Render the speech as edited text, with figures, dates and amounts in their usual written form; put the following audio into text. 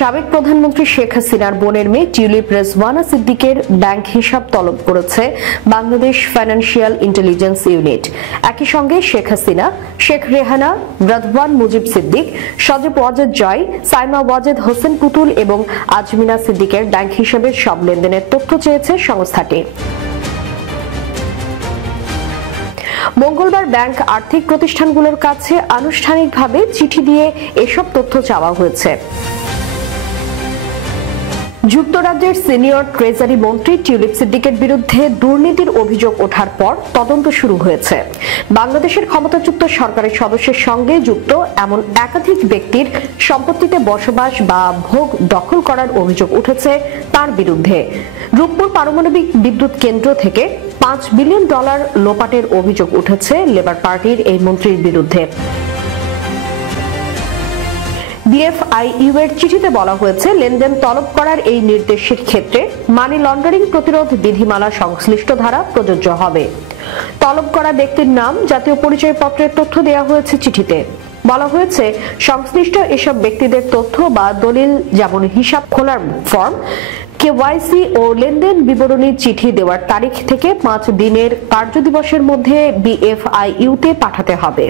সাবেক প্রধানমন্ত্রী শেখ হাসিনার বোনের মেয়ে টিউলিপ রেজওয়ানা সিদ্দিকের ব্যাংক হিসাব তলব করেছে বাংলাদেশ ফাইন্যান্সিয়াল ইন্টেলিজেন্স ইউনিট। একই সঙ্গে শেখ হাসিনা, শেখ রেহানা, রাদওয়ান মুজিব সিদ্দিক, সজীব ওয়াজেদ জয়, সাইমা ওয়াজেদ হোসেন পুতুল এবং আজমিনা সিদ্দিকের ব্যাংক হিসাবের সব লেনদেনের তথ্য চেয়েছে সংস্থাটি। মঙ্গলবার ব্যাংক আর্থিক প্রতিষ্ঠানগুলোর কাছে আনুষ্ঠানিকভাবে চিঠি দিয়ে এসব তথ্য চাওয়া হয়েছে। যুক্তরাজ্যের সিনিয়র ট্রেজারি মন্ত্রী টিউলিপ সিদ্দিকের বিরুদ্ধে দুর্নীতির অভিযোগ ওঠার পর তদন্ত শুরু হয়েছে। বাংলাদেশের ক্ষমতাচ্যুত সরকারের সদস্যের সঙ্গে যুক্ত এমন একাধিক ব্যক্তির সম্পত্তিতে বসবাস বা ভোগ দখল করার অভিযোগ উঠেছে তার বিরুদ্ধে। রূপপুর পারমাণবিক বিদ্যুৎ কেন্দ্র থেকে $5 বিলিয়ন লোপাটের অভিযোগ উঠেছে লেবার পার্টির এই মন্ত্রীর বিরুদ্ধে। বিএফআইইউ এর চিঠিতে বলা হয়েছে, লেনদেন তলব করার এই নির্দেশের ক্ষেত্রে মানি লন্ডারিং প্রতিরোধ বিধিমালা সংশ্লিষ্ট ধারা প্রযোজ্য হবে। তলব করা ব্যক্তির নাম, জাতীয় পরিচয়পত্রের তথ্য দেওয়া হয়েছে চিঠিতে। বলা হয়েছে, সংশ্লিষ্ট এসব ব্যক্তিদের তথ্য বা দলিল, যেমন হিসাব খোলার ফর্ম, কেওয়াইসি ও লেনদেন বিবরণী চিঠি দেওয়ার তারিখ থেকে 5 দিনের কার্যদিবসের মধ্যে বিএফআইইউ তে পাঠাতে হবে।